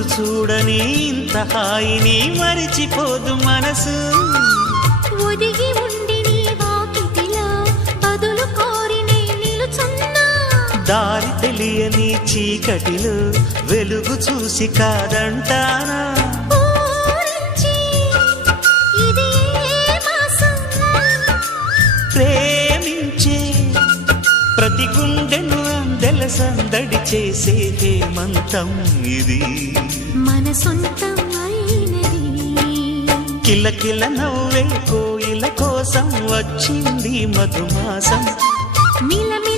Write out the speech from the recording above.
రోజు చూడని ఇంత హాయిని మరిచిపోదు మనసు. ఒదిగి ఉండి నీ వాకిటిలో బదులు కోరి నే నిలుచున్నా. దారి తెలియని చీకటిలో వెలుగు చూసి కాదంటానా. ఊరించి ఇది ఏ మాసం? ప్రేమించే ప్రతి గుండెను అందెల సందడి చేసే హేమంతం ఇది. మన సొంతం అయినది. కిలకిల నవ్వే కోయిల కోసం వచ్చింది మధుమాసం. మిలమిల